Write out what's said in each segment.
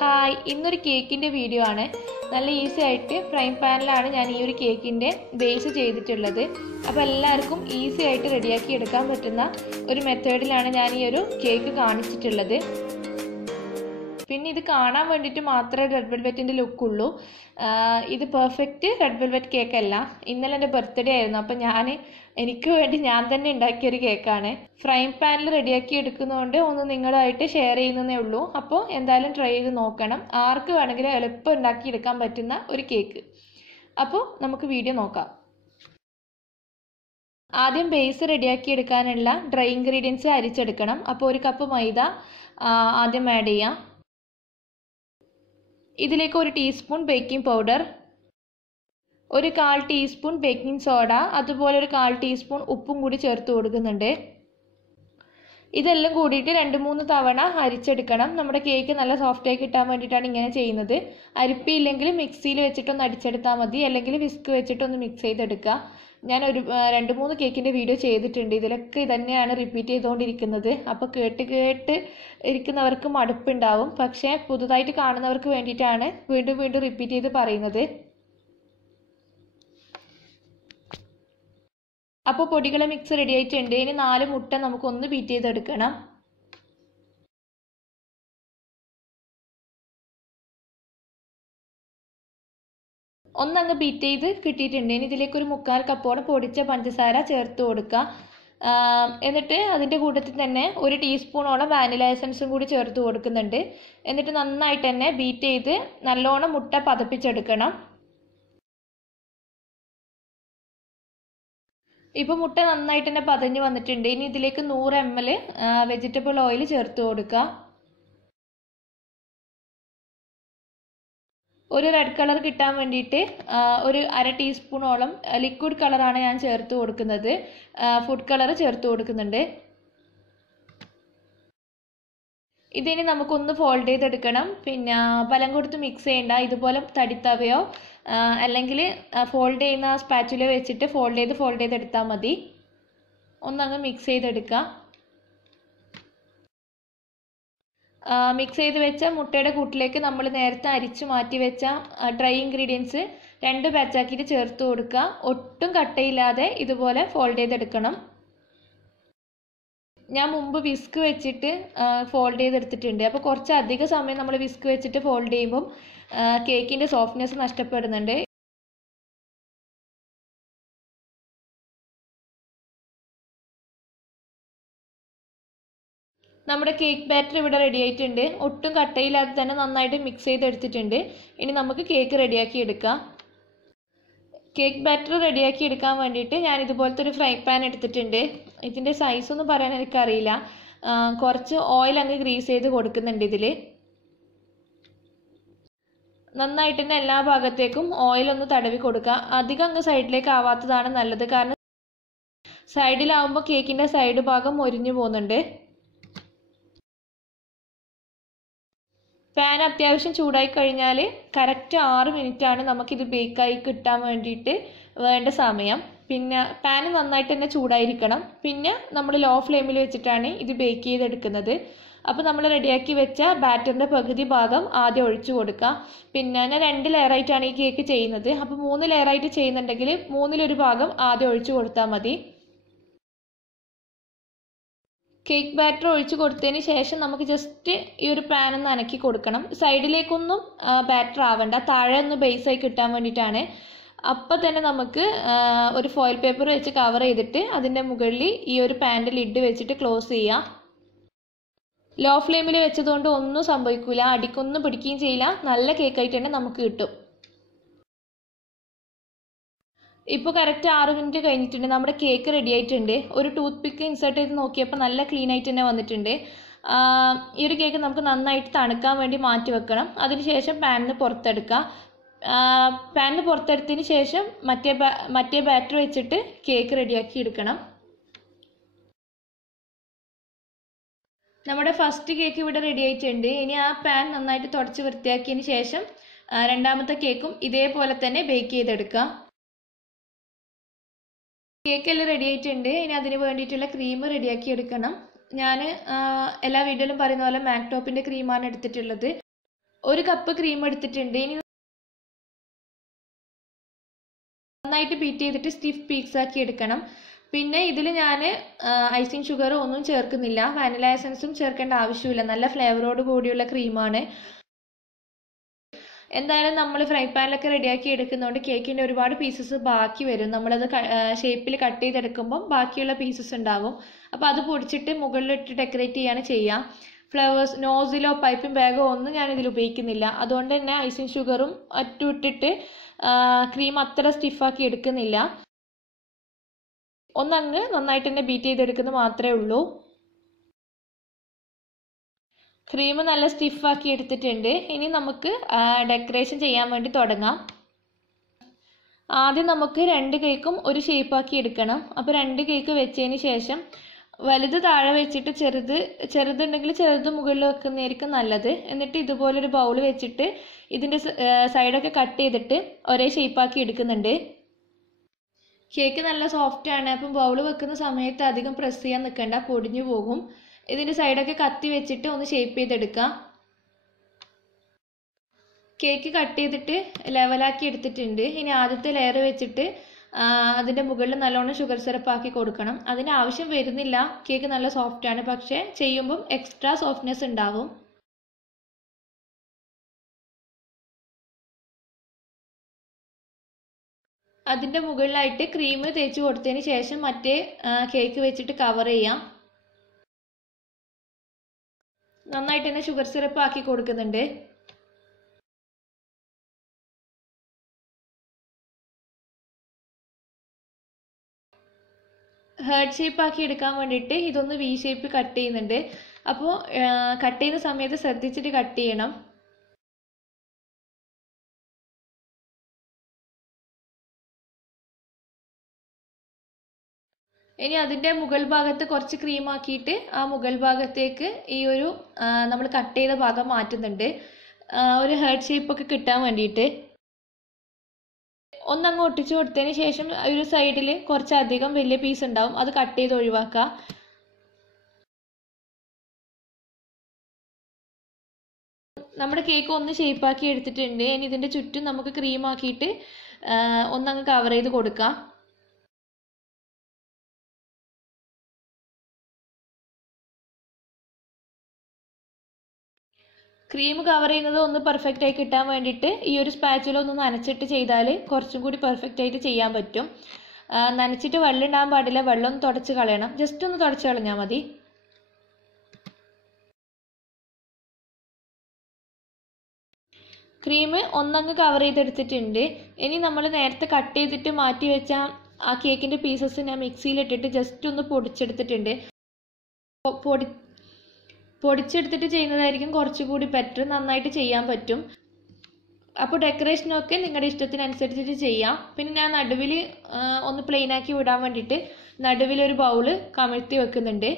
Hi, ഇന്നൊരു കേക്കിൻ്റെ video ആണ്. നല്ല ഈസി ആയിട്ട് ഫ്രൈ പാനിലാണ് ഞാൻ ഈ ഒരു കേക്കിൻ്റെ ബേസ് ചെയ്തിട്ടുള്ളത്. അപ്പോൾ എല്ലാവർക്കും ഈസി ആയിട്ട് റെഡിയാക്കി എടുക്കാൻ പറ്റുന്ന ഒരു മെത്തേഡിലാണ് ഞാൻ ഈ ഒരു കേക്ക് കാണിച്ചിട്ടുള്ളത്. പിന്നെ ഇത് കാണാൻ വേണ്ടിയിട്ട് മാത്രമേ റെഡ് വെൽവെറ്റിൻ്റെ ലുക്കുള്ളൂ. ഇത് പെർഫെക്റ്റ് റെഡ് വെൽവെറ്റ് കേക്കല്ല. ഇന്നലെ എൻ്റെ ബർത്ത്ഡേ ആയിരുന്നു, അപ്പോൾ എനിക്ക് വേണ്ടി ഞാൻ തന്നെ ഉണ്ടാക്കിയൊരു കേക്കാണ്. ഫ്രൈ പാനിൽ റെഡിയാക്കി എടുക്കുന്നതുകൊണ്ട് ഒന്ന് നിങ്ങളുമായിട്ട് ഷെയർ ചെയ്യുന്നതേ ഉള്ളൂ. അപ്പോൾ എന്തായാലും ട്രൈ ചെയ്ത് നോക്കണം. ആർക്ക് വേണമെങ്കിലും എളുപ്പം ഉണ്ടാക്കിയെടുക്കാൻ പറ്റുന്ന ഒരു കേക്ക്. അപ്പോൾ നമുക്ക് വീഡിയോ നോക്കാം. ആദ്യം ബേസ് റെഡിയാക്കി എടുക്കാനുള്ള ഡ്രൈ ഇൻഗ്രീഡിയൻസ് അരിച്ചെടുക്കണം. അപ്പോൾ 1 കപ്പ് മൈദ ആദ്യം ആഡ് ചെയ്യാം. ഇതിലേക്ക് 1 teaspoon baking powder, 1/4 teaspoon baking soda, അതുപോലെ 1/4 ടീസ്പൂൺ ഉപ്പും കൂടി ചേർത്ത് കൊടുക്കുന്നുണ്ട്. ഇതെല്ലാം കൂടിയിട്ട് 2-3 തവണ അരിച്ചെടുക്കണം. നമ്മുടെ കേക്ക് നല്ല സോഫ്റ്റായി കിട്ടാൻ വേണ്ടിയിട്ടാണ് ഇങ്ങനെ ചെയ്യുന്നത്. അരിപ്പിയില്ലെങ്കിൽ മിക്സിയിൽ വെച്ചിട്ടൊന്ന് അടിച്ചെടുത്താൽ മതി, അല്ലെങ്കിൽ വിസ്ക് വെച്ചിട്ടൊന്ന് മിക്സ് ചെയ്തെടുക്കുക. ഞാൻ 2-3 കേക്കിൻ്റെ വീഡിയോ ചെയ്തിട്ടുണ്ട്. ഇതിലൊക്കെ ഇതന്നെയാണ് റിപ്പീറ്റ് ചെയ്തുകൊണ്ടിരിക്കുന്നത്. അപ്പോൾ കേട്ട് ഇരിക്കുന്നവർക്ക് മടുപ്പുണ്ടാവും. പക്ഷേ പുതുതായിട്ട് കാണുന്നവർക്ക് വേണ്ടിയിട്ടാണ് വീണ്ടും റിപ്പീറ്റ് ചെയ്ത് പറയുന്നത്. അപ്പോൾ പൊടികളെ മിക്സ് റെഡി ആയിട്ടുണ്ട്. ഇനി 4 മുട്ട നമുക്കൊന്ന് ബീറ്റ് ചെയ്തെടുക്കണം. ഒന്നങ്ങ് ബീറ്റ് ചെയ്ത് കിട്ടിയിട്ടുണ്ട്. ഇനി ഇതിലേക്ക് 1/4 കപ്പോളം പൊടിച്ച പഞ്ചസാര ചേർത്ത് കൊടുക്കുക. എന്നിട്ട് അതിൻ്റെ കൂട്ടത്തിൽ തന്നെ 1 ടീസ്പൂണോളം വാനില എസൻസും കൂടി ചേർത്ത് കൊടുക്കുന്നുണ്ട്. എന്നിട്ട് നന്നായിട്ട് തന്നെ ബീറ്റ് ചെയ്ത് നല്ലോണം മുട്ട പതപ്പിച്ചെടുക്കണം. ഇപ്പോൾ മുട്ട നന്നായിട്ട് തന്നെ പതഞ്ഞ് വന്നിട്ടുണ്ട്. ഇനി ഇതിലേക്ക് 100 ml വെജിറ്റബിൾ ഓയിൽ ചേർത്ത് കൊടുക്കുക. ഒരു റെഡ് കളർ കിട്ടാൻ വേണ്ടിയിട്ട് 1/2 ടീസ്പൂണോളം ലിക്വിഡ് കളറാണ് ഞാൻ ചേർത്ത് കൊടുക്കുന്നത്. ഫുഡ് കളർ ചേർത്ത് കൊടുക്കുന്നുണ്ട്. ഇതിനി നമുക്കൊന്ന് ഫോൾഡ് ചെയ്തെടുക്കണം. പിന്നെ ബലം കൊടുത്ത് മിക്സ് ചെയ്യേണ്ട. ഇതുപോലെ തടിത്തവയോ അല്ലെങ്കിൽ ഫോൾഡ് ചെയ്യുന്ന സ്പാച്ചുല വെച്ചിട്ട് ഫോൾഡ് ചെയ്തെടുത്താൽ മതി. ഒന്നങ്ങ് മിക്സ് ചെയ്തെടുക്കുക. മിക്സ് ചെയ്ത് വെച്ച മുട്ടയുടെ കൂട്ടിലേക്ക് നമ്മൾ നേരത്തെ അരിച്ചു മാറ്റി വെച്ച ഡ്രൈ ഇൻഗ്രീഡിയൻസ് 2 ബാച്ചാക്കിയിട്ട് ചേർത്ത് കൊടുക്കുക. ഒട്ടും കട്ടയില്ലാതെ ഇതുപോലെ ഫോൾഡ് ചെയ്തെടുക്കണം. ഞാൻ മുമ്പ് വിസ്ക് വെച്ചിട്ട് ഫോൾഡ് ചെയ്തെടുത്തിട്ടുണ്ട്. അപ്പോൾ കുറച്ച് അധിക സമയം നമ്മൾ വിസ്ക് വെച്ചിട്ട് ഫോൾഡ് ചെയ്യുമ്പം കേക്കിൻ്റെ സോഫ്റ്റ്നെസ് നഷ്ടപ്പെടുന്നുണ്ട്. നമ്മുടെ കേക്ക് ബാറ്റർ ഇവിടെ റെഡി ആയിട്ടുണ്ട്. ഒട്ടും കട്ടയില്ലാതെ തന്നെ നന്നായിട്ട് മിക്സ് ചെയ്തെടുത്തിട്ടുണ്ട്. ഇനി നമുക്ക് കേക്ക് റെഡിയാക്കി എടുക്കാം. കേക്ക് ബാറ്റർ റെഡിയാക്കി എടുക്കാൻ വേണ്ടിയിട്ട് ഞാൻ ഇതുപോലത്തെ ഒരു ഫ്രൈ പാൻ എടുത്തിട്ടുണ്ട്. ഇതിൻ്റെ സൈസൊന്നും പറയാൻ എനിക്കറിയില്ല. കുറച്ച് ഓയിൽ അങ്ങ് ഗ്രീസ് ചെയ്ത് കൊടുക്കുന്നുണ്ട് ഇതിൽ. നന്നായിട്ട് തന്നെ എല്ലാ ഭാഗത്തേക്കും ഓയിലൊന്ന് തടവി കൊടുക്കുക. അധികം അങ്ങ് സൈഡിലേക്ക് ആവാത്തതാണ് നല്ലത്. കാരണം സൈഡിലാവുമ്പോൾ കേക്കിൻ്റെ സൈഡ് ഭാഗം മൊരിഞ്ഞു പോകുന്നുണ്ട്. പാൻ അത്യാവശ്യം ചൂടായി കഴിഞ്ഞാൽ കറക്റ്റ് 6 മിനിറ്റാണ് നമുക്കിത് ബേക്കായി കിട്ടാൻ വേണ്ടിയിട്ട് വേണ്ട സമയം. പിന്നെ പാൻ നന്നായിട്ട് തന്നെ ചൂടായിരിക്കണം. പിന്നെ നമ്മൾ ലോ ഫ്ലെയിമിൽ വെച്ചിട്ടാണ് ഇത് ബേക്ക് ചെയ്തെടുക്കുന്നത്. അപ്പോൾ നമ്മൾ റെഡിയാക്കി വെച്ച ബാറ്ററിൻ്റെ പകുതി ഭാഗം ആദ്യം ഒഴിച്ചു കൊടുക്കുക. പിന്നെ ഞാൻ 2 ലെയറായിട്ടാണ് ഈ കേക്ക് ചെയ്യുന്നത്. അപ്പോൾ 3 ലെയറായിട്ട് ചെയ്യുന്നുണ്ടെങ്കിൽ 3-1 ഭാഗം ആദ്യം ഒഴിച്ചു കൊടുത്താൽ മതി. കേക്ക് ബാറ്റർ ഒഴിച്ച് കൊടുത്തതിന് ശേഷം നമുക്ക് ജസ്റ്റ് ഈ ഒരു പാൻ ഒന്ന് അനക്കി കൊടുക്കണം. സൈഡിലേക്കൊന്നും ബാറ്റർ ആവണ്ട, താഴെ ഒന്ന് ബേസായി കിട്ടാൻ വേണ്ടിയിട്ടാണ്. അപ്പം തന്നെ നമുക്ക് ഒരു ഫോയിൽ പേപ്പർ വെച്ച് കവർ ചെയ്തിട്ട് അതിൻ്റെ മുകളിൽ ഈ ഒരു പാൻ്റെ ലിഡ് വെച്ചിട്ട് ക്ലോസ് ചെയ്യാം. ലോ ഫ്ലെയിമിൽ വെച്ചതുകൊണ്ട് ഒന്നും സംഭവിക്കില്ല, അടിക്കൊന്നും പിടിക്കുകയും ചെയ്യില്ല. നല്ല കേക്കായിട്ട് തന്നെ നമുക്ക് കിട്ടും. ഇപ്പോൾ കറക്റ്റ് 6 മിനിറ്റ് കഴിഞ്ഞിട്ടുണ്ട്. നമ്മുടെ കേക്ക് റെഡി ആയിട്ടുണ്ട്. ഒരു ടൂത്ത് പിക്ക് ഇൻസേർട്ട് ചെയ്ത് നോക്കിയപ്പോൾ നല്ല ക്ലീൻ ആയിട്ട് തന്നെ വന്നിട്ടുണ്ട്. ഈ ഒരു കേക്ക് നമുക്ക് നന്നായിട്ട് തണുക്കാൻ വേണ്ടി മാറ്റി വെക്കണം. അതിനുശേഷം പാനിന് പുറത്തെടുക്കുക. പാനിന് പുറത്തെടുത്തതിന് ശേഷം മറ്റേ ബാറ്റർ വെച്ചിട്ട് കേക്ക് റെഡിയാക്കി എടുക്കണം. നമ്മുടെ ഫസ്റ്റ് കേക്ക് ഇവിടെ റെഡി ആയിട്ടുണ്ട്. ഇനി ആ പാൻ നന്നായിട്ട് തുടച്ച് വൃത്തിയാക്കിയതിന് ശേഷം രണ്ടാമത്തെ കേക്കും ഇതേപോലെ തന്നെ ബേക്ക് ചെയ്തെടുക്കുക. കേക്കെല്ലാം റെഡി ആയിട്ടുണ്ട്. ഇനി അതിന് വേണ്ടിയിട്ടുള്ള ക്രീം റെഡിയാക്കി എടുക്കണം. ഞാൻ എല്ലാ വീഡിയോയിലും പറയുന്ന പോലെ മാക് ടോപ്പിൻ്റെ ക്രീമാണ് എടുത്തിട്ടുള്ളത്. 1 കപ്പ് ക്രീം എടുത്തിട്ടുണ്ട്. ഇനി നന്നായിട്ട് ബീറ്റ് ചെയ്തിട്ട് സ്റ്റിഫ് പീക്സ് ആക്കി എടുക്കണം. പിന്നെ ഇതിൽ ഞാൻ ഐസിങ് ഷുഗർ ഒന്നും ചേർക്കുന്നില്ല, വാനില എസൻസും ചേർക്കേണ്ട ആവശ്യമില്ല. നല്ല ഫ്ലേവറോട് കൂടിയുള്ള ക്രീമാണ്. എന്തായാലും നമ്മൾ ഫ്രൈ പാനിലൊക്കെ റെഡിയാക്കി എടുക്കുന്നതുകൊണ്ട് കേക്കിൻ്റെ ഒരുപാട് പീസസ് ബാക്കി വരും. നമ്മളത് ഷേപ്പിൽ കട്ട് ചെയ്തെടുക്കുമ്പം ബാക്കിയുള്ള പീസസ് ഉണ്ടാകും. അപ്പോൾ അത് പൊടിച്ചിട്ട് മുകളിലിട്ട് ഡെക്കറേറ്റ് ചെയ്യാണ് ചെയ്യുക. ഫ്ലവേഴ്സ് നോസിലോ പൈപ്പിംഗ് ബാഗോ ഒന്നും ഞാനിതിൽ ഉപയോഗിക്കുന്നില്ല. അതുകൊണ്ട് തന്നെ ഐസിങ് ഷുഗറും അറ്റും ഇട്ടിട്ട് ക്രീം അത്ര സ്റ്റിഫാക്കി എടുക്കുന്നില്ല. ഒന്നങ്ങ് നന്നായിട്ട് തന്നെ ബീറ്റ് ചെയ്തെടുക്കുന്നത് മാത്രമേ ഉള്ളൂ. ക്രീം നല്ല സ്റ്റിഫാക്കി എടുത്തിട്ടുണ്ട്. ഇനി നമുക്ക് ഡെക്കറേഷൻ ചെയ്യാൻ വേണ്ടി തുടങ്ങാം. ആദ്യം നമുക്ക് 2 കേക്കും ഒരു ഷേപ്പാക്കി എടുക്കണം. അപ്പോൾ 2 കേക്ക് വെച്ചതിന് ശേഷം വലുത് താഴെ വെച്ചിട്ട് ചെറുതുണ്ടെങ്കിൽ ചെറുത് മുകളിൽ വെക്കുന്നതായിരിക്കും നല്ലത്. എന്നിട്ട് ഇതുപോലൊരു ബൗൾ വെച്ചിട്ട് ഇതിൻ്റെ സൈഡൊക്കെ കട്ട് ചെയ്തിട്ട് ഒരേ ഷേപ്പാക്കി എടുക്കുന്നുണ്ട്. കേക്ക് നല്ല സോഫ്റ്റ് ആണ്. അപ്പം ബൗൾ വെക്കുന്ന സമയത്ത് അധികം പ്രസ് ചെയ്യാൻ നിൽക്കണ്ട, പൊടിഞ്ഞു പോകും. ഇതിൻ്റെ സൈഡൊക്കെ കത്തി വെച്ചിട്ട് ഒന്ന് ഷേപ്പ് ചെയ്തെടുക്കാം. കേക്ക് കട്ട് ചെയ്തിട്ട് ലെവലാക്കി എടുത്തിട്ടുണ്ട്. ഇനി ആദ്യത്തെ ലെയർ വെച്ചിട്ട് അതിൻ്റെ മുകളിൽ നല്ലോണം ഷുഗർ സിറപ്പ് ആക്കി കൊടുക്കണം. അതിന് ആവശ്യം വരുന്നില്ല, കേക്ക് നല്ല സോഫ്റ്റ് ആണ്. പക്ഷേ ചെയ്യുമ്പം എക്സ്ട്രാ സോഫ്റ്റ്നെസ് ഉണ്ടാവും. അതിൻ്റെ മുകളിലായിട്ട് ക്രീം തേച്ച് കൊടുത്തതിന് ശേഷം മറ്റേ കേക്ക് വെച്ചിട്ട് കവർ ചെയ്യാം. നന്നായിട്ട് തന്നെ ഷുഗർ സിറപ്പ് ആക്കി കൊടുക്കുന്നുണ്ട്. ഹേർട്ട് ഷേപ്പ് ആക്കി എടുക്കാൻ വേണ്ടിയിട്ട് ഇതൊന്ന് വി ഷേപ്പ് കട്ട് ചെയ്യുന്നുണ്ട്. അപ്പോൾ കട്ട് ചെയ്യുന്ന സമയത്ത് ശ്രദ്ധിച്ചിട്ട് കട്ട് ചെയ്യണം. ഇനി അതിൻ്റെ മുകൾ ഭാഗത്ത് കുറച്ച് ക്രീം ആക്കിയിട്ട് ആ മുകൾ ഭാഗത്തേക്ക് ഈ ഒരു നമ്മൾ കട്ട് ചെയ്ത ഭാഗം മാറ്റുന്നുണ്ട്, ഒരു ഹേർട്ട് ഷേപ്പൊക്കെ കിട്ടാൻ വേണ്ടിയിട്ട്. ഒന്നങ്ങ് ഒട്ടിച്ചു കൊടുത്തതിന് ശേഷം ഒരു സൈഡിൽ കുറച്ചധികം വലിയ പീസ് ഉണ്ടാവും, അത് കട്ട് ചെയ്ത് ഒഴിവാക്കുക. നമ്മുടെ കേക്ക് ഒന്ന് ഷേപ്പാക്കി എടുത്തിട്ടുണ്ട്. ഇനി ഇതിൻ്റെ ചുറ്റും നമുക്ക് ക്രീം ആക്കിയിട്ട് ഒന്നങ്ങ് കവർ ചെയ്ത് കൊടുക്കാം. ക്രീം കവർ ചെയ്യുന്നത് ഒന്ന് പെർഫെക്റ്റ് ആയി കിട്ടാൻ വേണ്ടിയിട്ട് ഈ ഒരു സ്പാച്ചുല ഒന്ന് നനച്ചിട്ട് ചെയ്താൽ കുറച്ചും കൂടി പെർഫെക്റ്റ് ആയിട്ട് ചെയ്യാൻ പറ്റും. നനച്ചിട്ട് വെള്ളം ഉണ്ടാകാൻ പാടില്ല, വെള്ളം ഒന്ന് തുടച്ച് കളയണം. ജസ്റ്റ് ഒന്ന് തുടച്ച് കളഞ്ഞാൽ മതി. ക്രീം ഒന്നങ്ങ് കവർ ചെയ്തെടുത്തിട്ടുണ്ട്. ഇനി നമ്മൾ നേരത്തെ കട്ട് ചെയ്തിട്ട് മാറ്റി വെച്ച ആ കേക്കിൻ്റെ പീസസ് ഞാൻ മിക്സിയിലിട്ടിട്ട് ജസ്റ്റ് ഒന്ന് പൊടിച്ചെടുത്തിട്ടുണ്ട്. പൊടിച്ചെടുത്തിട്ട് ചെയ്യുന്നതായിരിക്കും കുറച്ചുകൂടി ബെറ്റർ, നന്നായിട്ട് ചെയ്യാൻ പറ്റും. അപ്പോൾ ഡെക്കറേഷനൊക്കെ നിങ്ങളുടെ ഇഷ്ടത്തിനനുസരിച്ചിട്ട് ചെയ്യാം. പിന്നെ ഞാൻ നടുവിൽ ഒന്ന് പ്ലെയിൻ ആക്കി വിടാൻ വേണ്ടിയിട്ട് നടുവിലൊരു ബൗള് കമഴ്ത്തി വെക്കുന്നുണ്ട്.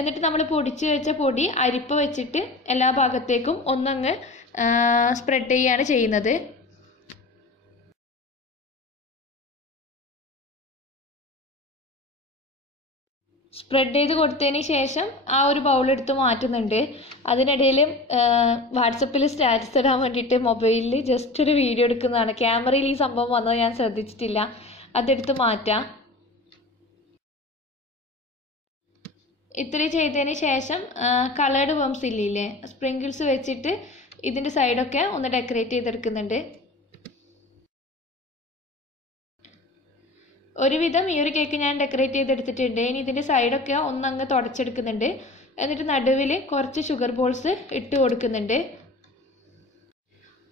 എന്നിട്ട് നമ്മൾ പൊടിച്ച് വെച്ച പൊടി അരിപ്പ വെച്ചിട്ട് എല്ലാ ഭാഗത്തേക്കും ഒന്നങ്ങ് സ്പ്രെഡ് ചെയ്യാണ് ചെയ്യുന്നത്. സ്പ്രെഡ് ചെയ്ത് കൊടുത്തതിന് ശേഷം ആ ഒരു ബൗളെടുത്ത് മാറ്റുന്നുണ്ട്. അതിനിടയിൽ വാട്സപ്പിൽ സ്റ്റാറ്റസ് ഇടാൻ വേണ്ടിയിട്ട് മൊബൈലിൽ ജസ്റ്റ് ഒരു വീഡിയോ എടുക്കുന്നതാണ്. ക്യാമറയിൽ ഈ സംഭവം വന്നത് ഞാൻ ശ്രദ്ധിച്ചിട്ടില്ല, അതെടുത്ത് മാറ്റാം. ഇത്രയും ചെയ്തതിന് ശേഷം കളേർഡ് ബംസ് ഇല്ലേ, സ്പ്രിങ്കിൾസ് വെച്ചിട്ട് ഇതിൻ്റെ സൈഡൊക്കെ ഒന്ന് ഡെക്കറേറ്റ് ചെയ്തെടുക്കുന്നുണ്ട്. ഒരുവിധം ഈ ഒരു കേക്ക് ഞാൻ ഡെക്കറേറ്റ് ചെയ്തെടുത്തിട്ടുണ്ട്. ഇനി ഇതിൻ്റെ സൈഡൊക്കെ ഒന്നങ്ങ് തുടച്ചെടുക്കുന്നുണ്ട്. എന്നിട്ട് നടുവിൽ കുറച്ച് ഷുഗർ ബോൾസ് ഇട്ട് കൊടുക്കുന്നുണ്ട്.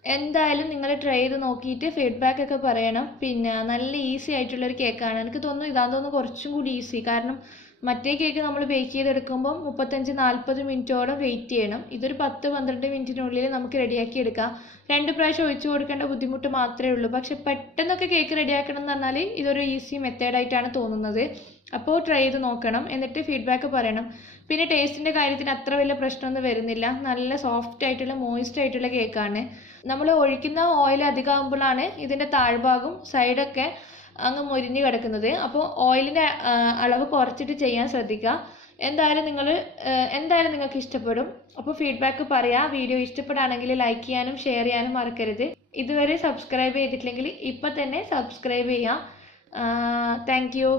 എന്തായാലും നിങ്ങൾ ട്രൈ ചെയ്ത് നോക്കിയിട്ട് ഫീഡ്ബാക്ക് ഒക്കെ പറയണം. പിന്നെ നല്ല ഈസി ആയിട്ടുള്ളൊരു കേക്കാണ്. എനിക്ക് തോന്നുന്നു ഇതാന്ന് തോന്നുന്നു കുറച്ചും കൂടി ഈസി. കാരണം മറ്റേ കേക്ക് നമ്മൾ ബേക്ക് ചെയ്തെടുക്കുമ്പം 35-40 മിനിറ്റോളം വെയിറ്റ് ചെയ്യണം. ഇതൊരു 10-12 മിനിറ്റിനുള്ളിൽ നമുക്ക് റെഡിയാക്കി എടുക്കാം. 2 പ്രാവശ്യം ഒഴിച്ചു കൊടുക്കേണ്ട ബുദ്ധിമുട്ട് മാത്രമേ ഉള്ളൂ. പക്ഷെ പെട്ടെന്നൊക്കെ കേക്ക് റെഡിയാക്കണം എന്ന് പറഞ്ഞാൽ ഇതൊരു ഈസി മെത്തേഡായിട്ടാണ് തോന്നുന്നത്. അപ്പോൾ ട്രൈ ചെയ്ത് നോക്കണം, എന്നിട്ട് ഫീഡ്ബാക്ക് പറയണം. പിന്നെ ടേസ്റ്റിൻ്റെ കാര്യത്തിന് അത്ര വലിയ പ്രശ്നമൊന്നും വരുന്നില്ല. നല്ല സോഫ്റ്റ് ആയിട്ടുള്ള മോയിസ്റ്റ് ആയിട്ടുള്ള കേക്കാണ്. നമ്മൾ ഒഴിക്കുന്ന ഓയിൽ അധികമാകുമ്പോഴാണ് ഇതിൻ്റെ താഴ്ഭാഗവും സൈഡൊക്കെ അങ്ങ് മുരിഞ്ഞ് കിടക്കുന്നത്. അപ്പോൾ ഓയിലിൻ്റെ അളവ് കുറച്ചിട്ട് ചെയ്യാൻ ശ്രദ്ധിക്കുക. എന്തായാലും നിങ്ങൾക്ക് ഇഷ്ടപ്പെടും. അപ്പോൾ ഫീഡ്ബാക്ക് പറയാം. വീഡിയോ ഇഷ്ടപ്പെടുകയാണെങ്കിൽ ലൈക്ക് ചെയ്യാനും ഷെയർ ചെയ്യാനും മറക്കരുത്. ഇതുവരെ സബ്സ്ക്രൈബ് ചെയ്തിട്ടില്ലെങ്കിൽ ഇപ്പം തന്നെ സബ്സ്ക്രൈബ് ചെയ്യാം. Thank you.